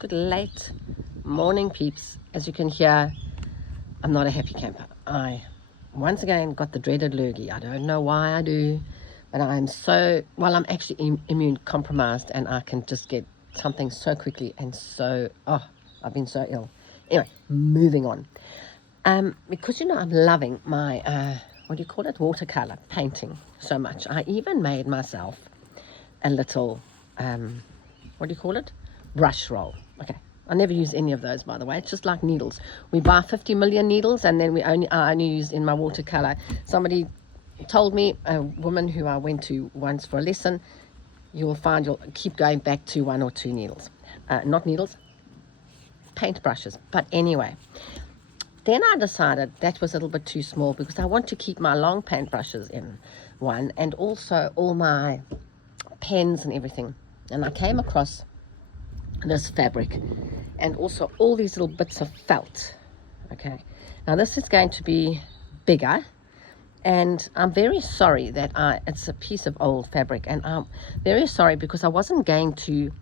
Good late morning, peeps. As you can hear, I'm not a happy camper. I once again got the dreaded lurgy. I don't know why I do, but I'm I'm actually immune compromised, and I can just get something so quickly, and I've been so ill. Anyway, moving on. Because I'm loving my what do you call it, watercolor painting so much. I even made myself a little what do you call it, brush roll. Okay, I never use any of those, by the way. It's just like needles. We buy 50 million needles, and then I only use in my watercolor. Somebody told me, a woman who I went to once for a lesson, you'll keep going back to one or two needles, not needles, paintbrushes. But anyway, then I decided that was a little bit too small, because I want to keep my long paintbrushes in one, and also all my pens and everything. And I came across this fabric and also all these little bits of felt. Okay, now this is going to be bigger, and I'm very sorry that it's a piece of old fabric, and I'm very sorry because I wasn't going to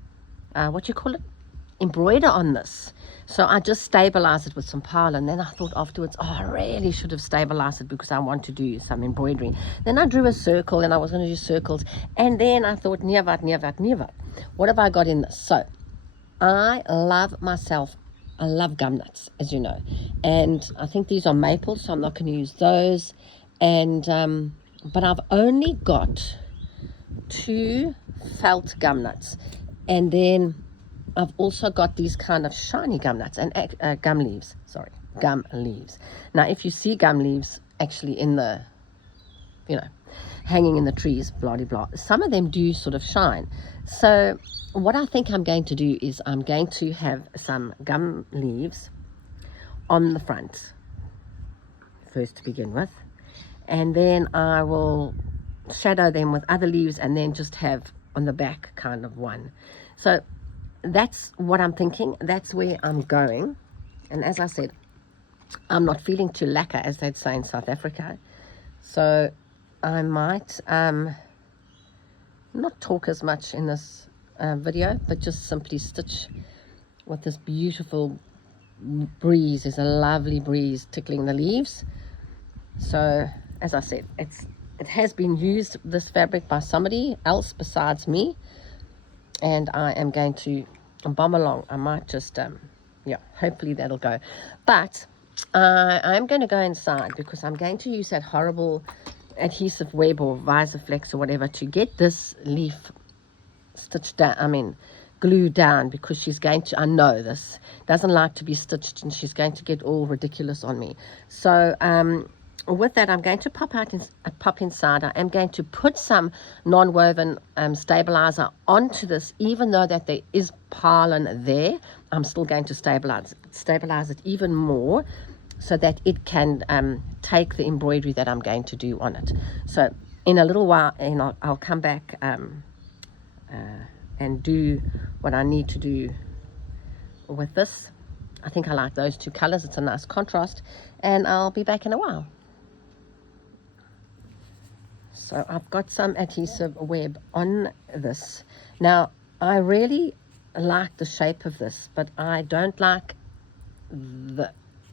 embroider on this. So I just stabilized it with some pile, and then I thought afterwards, I really should have stabilized it because I want to do some embroidery. Then I drew a circle, and I was going to do circles, and then I thought, never. What have I got in this? So I love gum nuts, as you know, and I think these are maple, so I'm not going to use those. And but I've only got 2 felt gum nuts, and then I've also got these kind of shiny gum nuts and gum leaves. Now, if you see gum leaves actually in the, hanging in the trees, blah, blah, blah, some of them do sort of shine. So what I think I'm going to do is I'm going to have some gum leaves on the front first to begin with, and then I will shadow them with other leaves, and then just have on the back kind of one. So that's what I'm thinking. That's where I'm going. And as I said, I'm not feeling too lacquer, as they'd say in South Africa. So I might not talk as much in this video, but just simply stitch with this beautiful breeze. There's a lovely breeze tickling the leaves. So as I said, it has been used, this fabric, by somebody else besides me, and I am going to bomb along. I might just hopefully that'll go. But I'm going to go inside, because I'm going to use that horrible adhesive web or Visaflex or whatever to get this leaf stitched down, glued down, because she's going to, I know this doesn't like to be stitched, and she's going to get all ridiculous on me. So with that, I'm going to pop inside. I am going to put some non-woven stabilizer onto this, even though that there is pollen there. I'm still going to stabilize it even more, so that it can take the embroidery that I'm going to do on it. So in a little while, I'll come back and do what I need to do with this. I think I like those 2 colors. It's a nice contrast, and I'll be back in a while. So I've got some adhesive web on this. Now, I really like the shape of this, but I don't like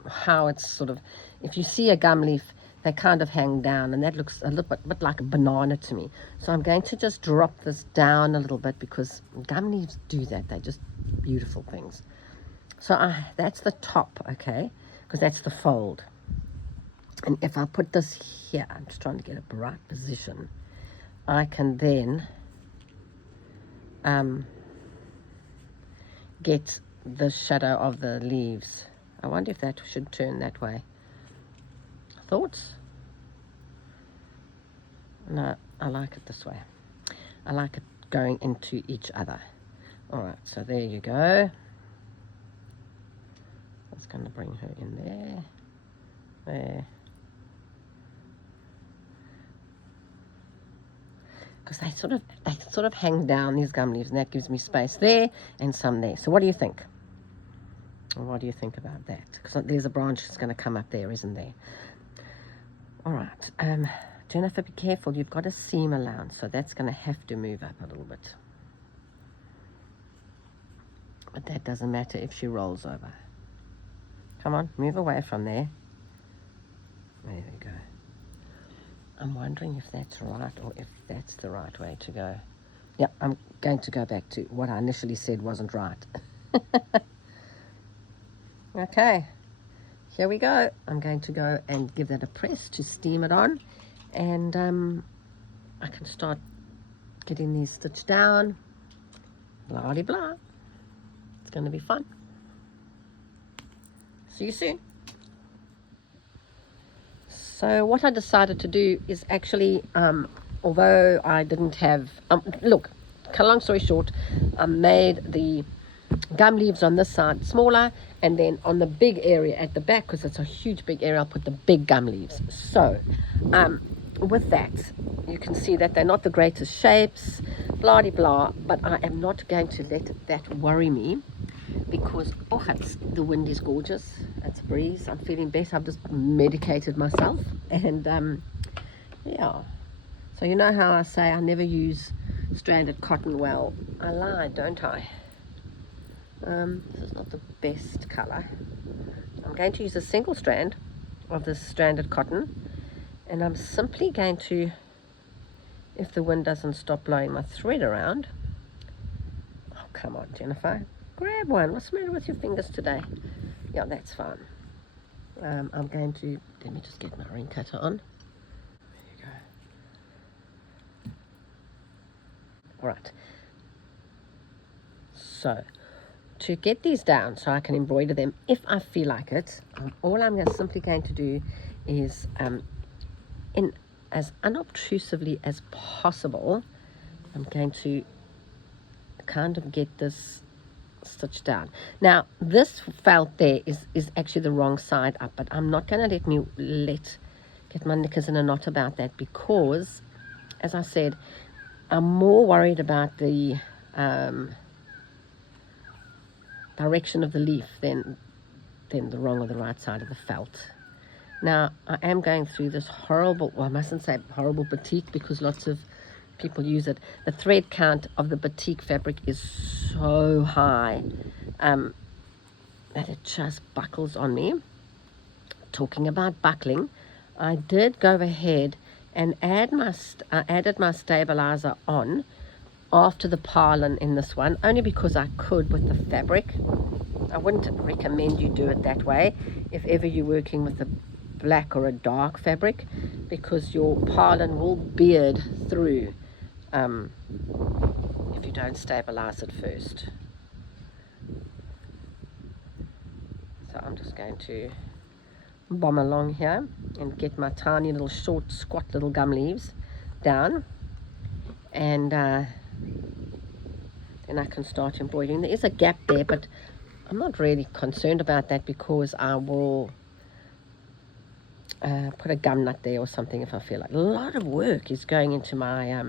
how it's sort of, if you see a gum leaf, they kind of hang down, and that looks a little bit like a banana to me. So I'm going to just drop this down a little bit, because gum leaves do that. They're just beautiful things. So that's the top, okay, because that's the fold. And if I put this here, I'm just trying to get a bright position, I can then get the shadow of the leaves. I wonder if that should turn that way. Thoughts? No, I like it this way. I like it going into each other. All right, so there you go. That's going to bring her in there. Because they sort of hang down, these gum leaves, and that gives me space there and some there. So what do you think? What do you think about that? Because there's a branch that's going to come up there, isn't there? All right. Jennifer, be careful. You've got a seam allowance, so that's going to have to move up a little bit. But that doesn't matter if she rolls over. Come on, move away from there. There we go. I'm wondering if that's right or if that's the right way to go. Yeah, I'm going to go back to what I initially said wasn't right. Okay, here we go. I'm going to go and give that a press to steam it on, and I can start getting these stitched down. Blah de blah. It's going to be fun. See you soon. So what I decided to do is actually, although I didn't have, look, long story short, I made the gum leaves on this side smaller, and then on the big area at the back, because it's a huge big area, I'll put the big gum leaves. So with that, you can see that they're not the greatest shapes, blah de blah, but I am not going to let that worry me, because the wind is gorgeous. It's a breeze. I'm feeling better. I've just medicated myself, and yeah. So you know how I say I never use stranded cotton? Well, I lie, don't I? This is not the best color. I'm going to use a single strand of this stranded cotton, and I'm simply going to, if the wind doesn't stop blowing my thread around. Oh, come on, Jennifer. Grab one. What's the matter with your fingers today? Yeah, that's fine. I'm going to, let me just get my ring cutter on. There you go. All right. So, to get these down so I can embroider them if I feel like it, all I'm simply going to do is, in as unobtrusively as possible, I'm going to kind of get this stitched down. Now this felt there is actually the wrong side up, but I'm not going to get my knickers in a knot about that, because as I said, I'm more worried about the direction of the leaf than the wrong or the right side of the felt. Now I am going through this horrible, well, I mustn't say horrible batik, because lots of people use it. The thread count of the batik fabric is so high that it just buckles on me. Talking about buckling, I did go ahead and added my stabilizer on after the purlin in this one, only because I could with the fabric. I wouldn't recommend you do it that way if ever you're working with a black or a dark fabric, because your purlin will beard through if you don't stabilize it first. So I'm just going to bomb along here and get my tiny little short squat little gum leaves down, and then I can start embroidering. There is a gap there, but I'm not really concerned about that, because I will put a gum nut there or something if I feel like. A lot of work is going into my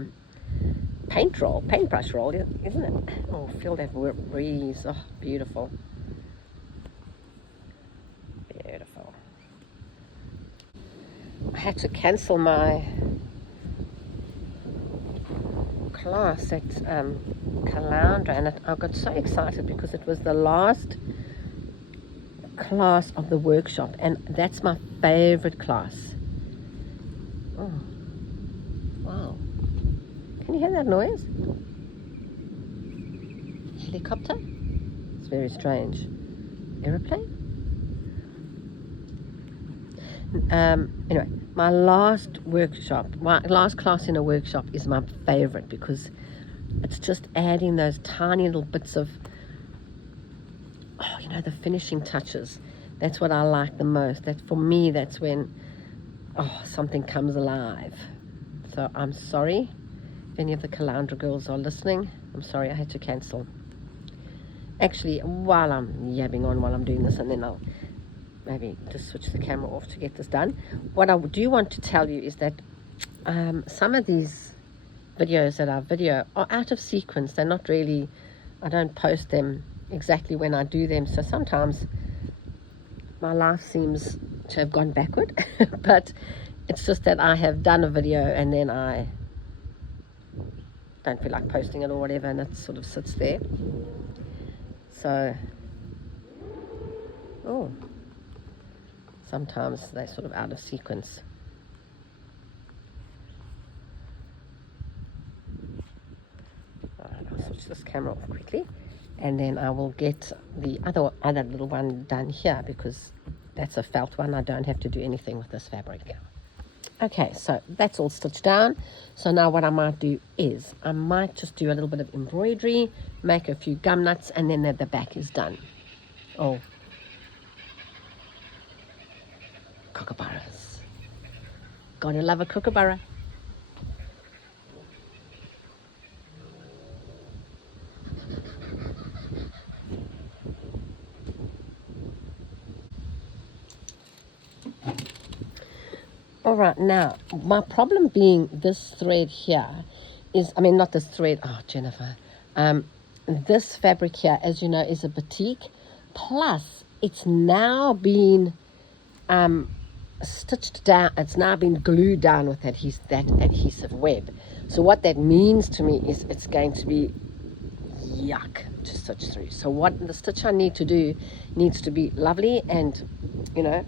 paintbrush roll, isn't it? Oh, feel that breeze. Oh, beautiful. Beautiful. I had to cancel my class at Caloundra, and I got so excited because it was the last class of the workshop, and that's my favorite class. Oh, wow. Can you hear that noise? Helicopter? It's very strange. Aeroplane? Anyway, my last class in a workshop is my favorite, because it's just adding those tiny little bits of, the finishing touches. That's what I like the most. That, for me, that's when something comes alive. So I'm sorry if any of the Caloundra girls are listening. I'm sorry I had to cancel. Actually, while I'm yabbing on while I'm doing this, and then I'll maybe just switch the camera off to get this done. What I do want to tell you is that some of these videos that I video are out of sequence. They're not really, I don't post them exactly when I do them, so sometimes my life seems to have gone backward. But it's just that I have done a video and then I don't feel like posting it or whatever, and it sort of sits there. So, oh, sometimes they're sort of out of sequence. Alright, I'll switch this camera off quickly, and then I will get the other little one done here, because that's a felt one. I don't have to do anything with this fabric. Okay, so that's all stitched down. So now what I might do is I might just do a little bit of embroidery, make a few gum nuts, and then the back is done. Oh, kookaburras. Gotta love a kookaburra. All right, now, my problem being this thread here is, I mean, not this thread, oh, Jennifer. This fabric here, as you know, is a batik. Plus, it's now been stitched down, it's now been glued down with that adhesive web. So what that means to me is it's going to be yuck to stitch through. So what the stitch I need to do needs to be lovely and, you know,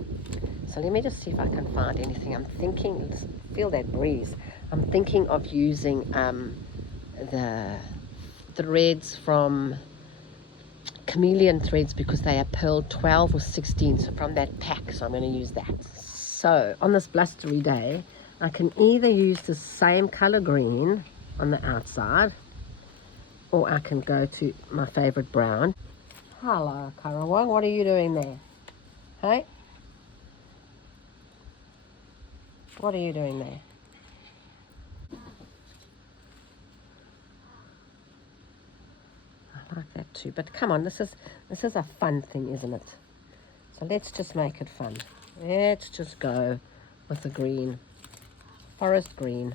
so let me just see if I can find anything. I'm thinking, let's feel that breeze. I'm thinking of using the threads from Chameleon threads, because they are pearl 12 or 16, so from that pack, so I'm going to use that. So on this blustery day, I can either use the same color green on the outside, or I can go to my favorite brown. Hello, Karawang, what are you doing there? Hey? What are you doing there? I like that too, but come on, this is a fun thing, isn't it? So let's just make it fun. Let's just go with the green, forest green.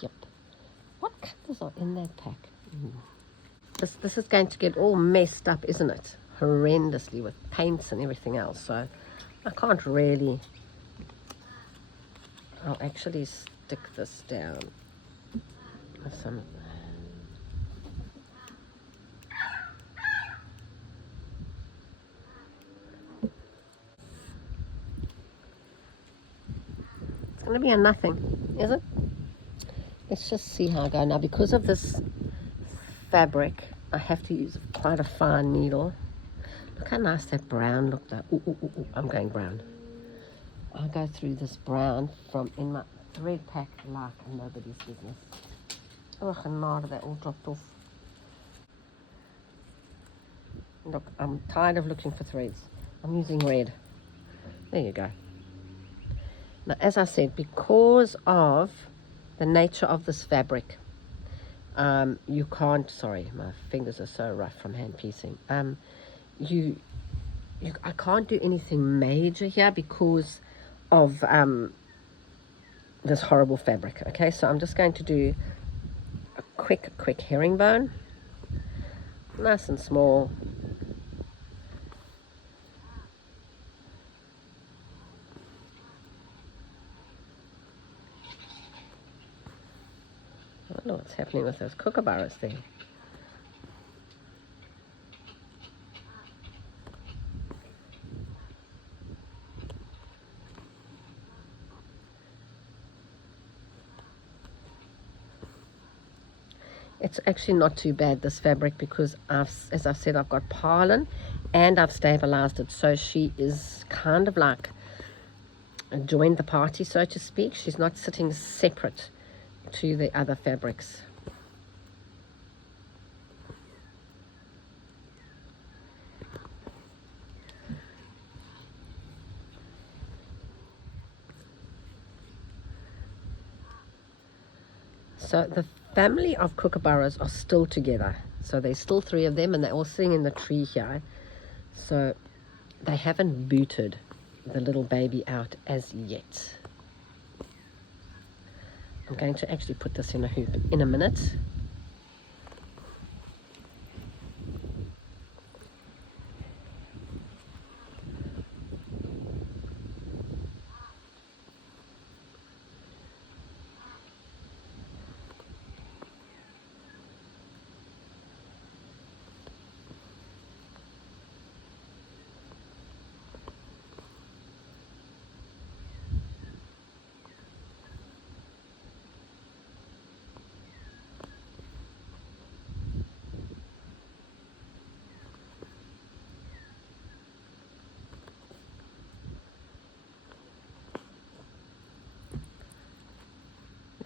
Yep. What colors are in that pack? This is going to get all messed up, isn't it? Horrendously, with paints and everything else. So I can't really. I'll actually stick this down with some. It's going to be a nothing, is it? Let's just see how I go. Now, because of this fabric, I have to use quite a fine needle. Look how nice that brown looked though. Ooh, ooh, ooh, ooh. I'm going brown. I'll go through this brown from in my thread pack like nobody's business. Oh, genade, they all dropped off. Look, I'm tired of looking for threads. I'm using red. There you go. Now, as I said, because of the nature of this fabric, you can't, sorry, my fingers are so rough from hand piecing. I can't do anything major here because of this horrible fabric. Okay, so I'm just going to do a quick herringbone, nice and small. I don't know what's happening with those kookaburras there. It's actually not too bad, this fabric, because as I've said, I've got Parlin and I've stabilized it, so she is kind of like joined the party, so to speak. She's not sitting separate to the other fabrics. So the family of kookaburras are still together. So there's still 3 of them, and they're all sitting in the tree here. So they haven't booted the little baby out as yet. I'm going to actually put this in a hoop in a minute.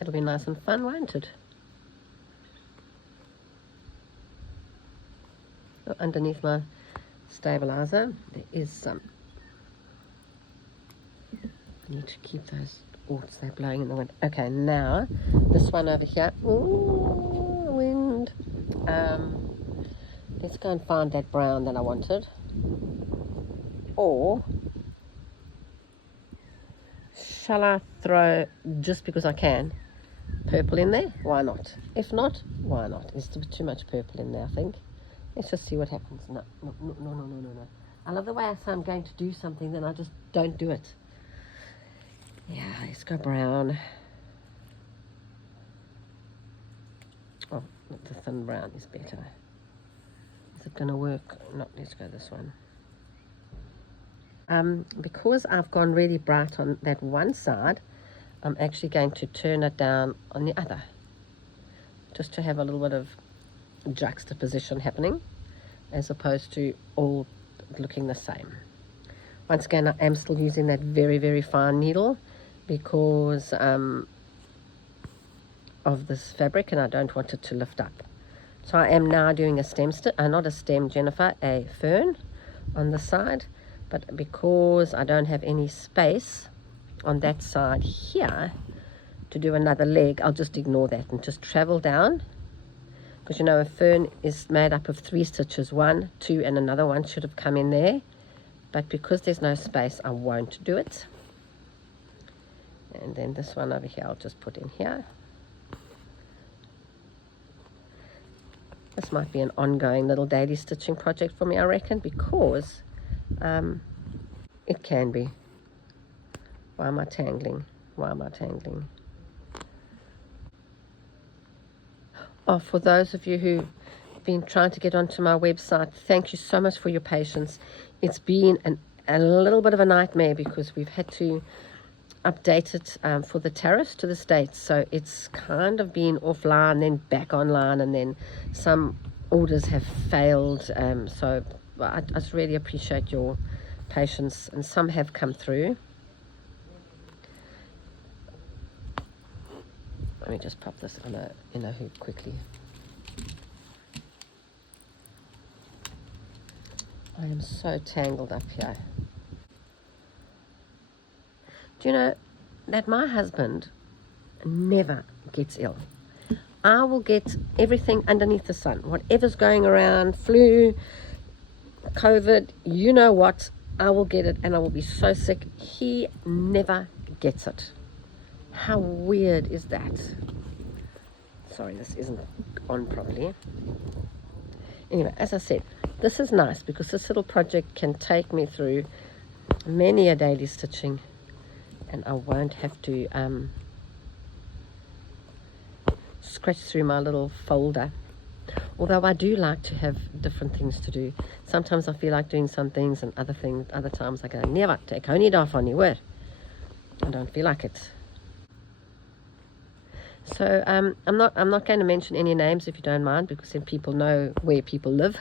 That'll be nice and fun, won't it? Oh, underneath my stabilizer, there is some. I need to keep those orts, they're blowing in the wind. Okay, now this one over here. Ooh, wind. Let's go and find that brown that I wanted. Or shall I throw, just because I can, purple in there? Why not? If not, why not? There's too much purple in there, I think. Let's just see what happens. No. I love the way I say I'm going to do something, then I just don't do it. Yeah, let's go brown. Oh, the thin brown is better. Is it going to work? No, let's go this one. Because I've gone really bright on that one side, I'm actually going to turn it down on the other, just to have a little bit of juxtaposition happening, as opposed to all looking the same. Once again, I am still using that very, very fine needle because of this fabric, and I don't want it to lift up. So I am now doing a stem, not a stem, Jennifer, a fern on the side. But because I don't have any space on that side here to do another leg, I'll just ignore that and just travel down. Because you know a fern is made up of 3 stitches, 1, 2, and another one should have come in there. But because there's no space, I won't do it. And then this one over here, I'll just put in here. This might be an ongoing little daily stitching project for me, I reckon, because it can be. Why am I tangling? Oh, for those of you who've been trying to get onto my website, thank you so much for your patience. It's been a little bit of a nightmare because we've had to update it for the tariffs to the States. So it's kind of been offline, then back online, and then some orders have failed. So I just really appreciate your patience, and some have come through. Let me just pop this in a hoop quickly. I am so tangled up here. Do you know that my husband never gets ill? I will get everything underneath the sun, whatever's going around, flu, COVID, you know what, I will get it and I will be so sick. He never gets it. How weird is that? Sorry, this isn't on properly. Anyway, as I said, this is nice because this little project can take me through many a daily stitching, and I won't have to scratch through my little folder. Although I do like to have different things to do. Sometimes I feel like doing some things, and other times I go, never, take only off on your word. I don't feel like it. So I'm not going to mention any names, if you don't mind, because then people know where people live,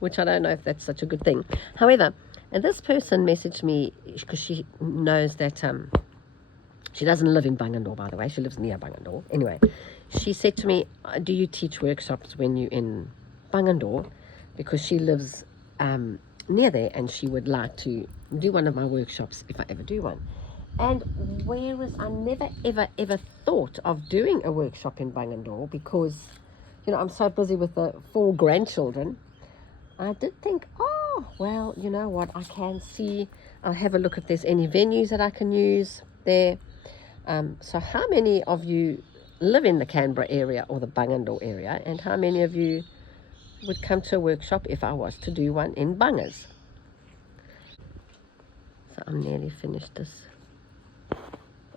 which I don't know if that's such a good thing. However, and this person messaged me because she knows that she doesn't live in Bungendore, by the way. She lives near Bungendore. Anyway, she said to me, do you teach workshops when you're in Bungendore? Because she lives near there, and she would like to do one of my workshops if I ever do one. And whereas I never, ever thought of doing a workshop in Bungendore because, you know, I'm so busy with the 4 grandchildren, I did think, oh, well, you know what, I can see, I'll have a look if there's any venues that I can use there. So how many of you live in the Canberra area or the Bungendore area, and how many of you would come to a workshop if I was to do one in Bungers? So I'm nearly finished this.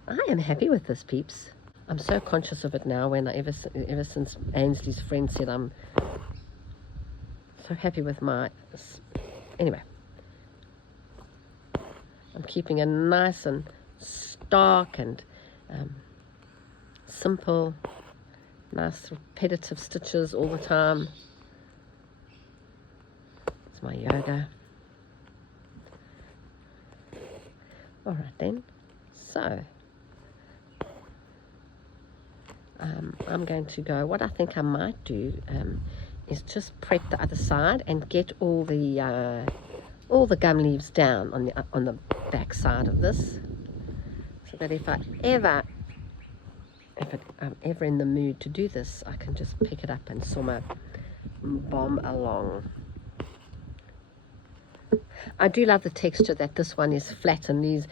I am happy with this, peeps. I'm so conscious of it now when ever since Ainsley's friend said I'm so happy with my... Anyway, I'm keeping it nice and stark and simple, nice repetitive stitches all the time. It's my yoga. All right then, so I'm going to go, what I think I might do is just prep the other side and get all the gum leaves down on the back side of this, so that if I'm ever in the mood to do this, I can just pick it up and somewhere bomb along. I do love the texture that this one is flat, and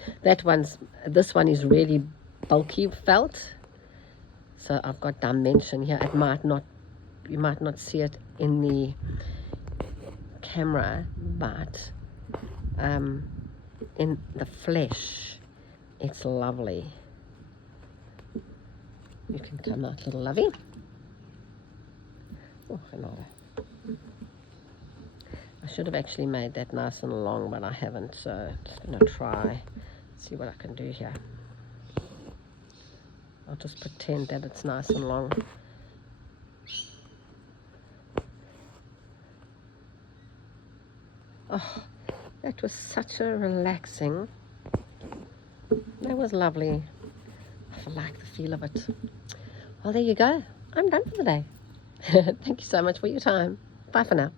this one is really bulky felt. So I've got dimension here. You might not see it in the camera, but in the flesh, it's lovely. You can come out, little lovey. Oh, Renata. I should have actually made that nice and long, but I haven't, so I'm just going to try, see what I can do here. I'll just pretend that it's nice and long. Oh, that was such a relaxing. That was lovely. I like the feel of it. Well, there you go. I'm done for the day. Thank you so much for your time. Bye for now.